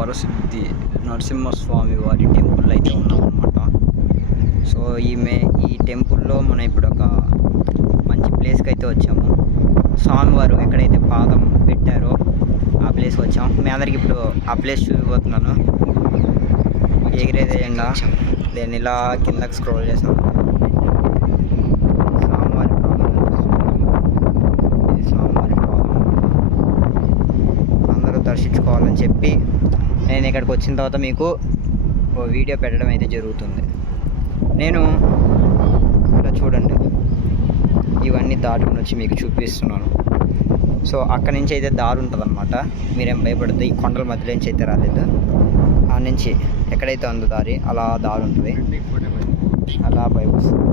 వరసిద్ధి నరసింహస్వామి వారి టెంపుల్ అయితే ఉన్నామన్నమాట. సో ఈ టెంపుల్లో మనం ఇప్పుడు ఒక మంచి ప్లేస్కి అయితే వచ్చాము. స్వామివారు ఎక్కడైతే పాదం పెట్టారో ఆ ప్లేస్కి వచ్చాము. మీ అందరికి ఇప్పుడు ఆ ప్లేస్ చూపిపోతున్నాను. ఎగిరేదే ఎండా నేను ఇలా కిందకి స్క్రోల్ చేశాను. స్వామివారి పాదం, ఇది స్వామివారి పాదం. అందరూ దర్శించుకోవాలని చెప్పి నేను ఇక్కడికి వచ్చిన తర్వాత మీకు ఓ వీడియో పెట్టడం అయితే జరుగుతుంది. నేను ఇలా చూడండి, ఇవన్నీ దాటుకుని వచ్చి మీకు చూపిస్తున్నాను. సో అక్కడి నుంచి అయితే దారి ఉంటుంది అనమాట. మీరేం భయపడద్దు, ఈ కొండల మధ్యలో నుంచి అయితే రాలేదు. ఆ నుంచి ఎక్కడైతే ఉందో దారి, అలా దారి ఉంటుంది, అలా పైకి వస్తుంది.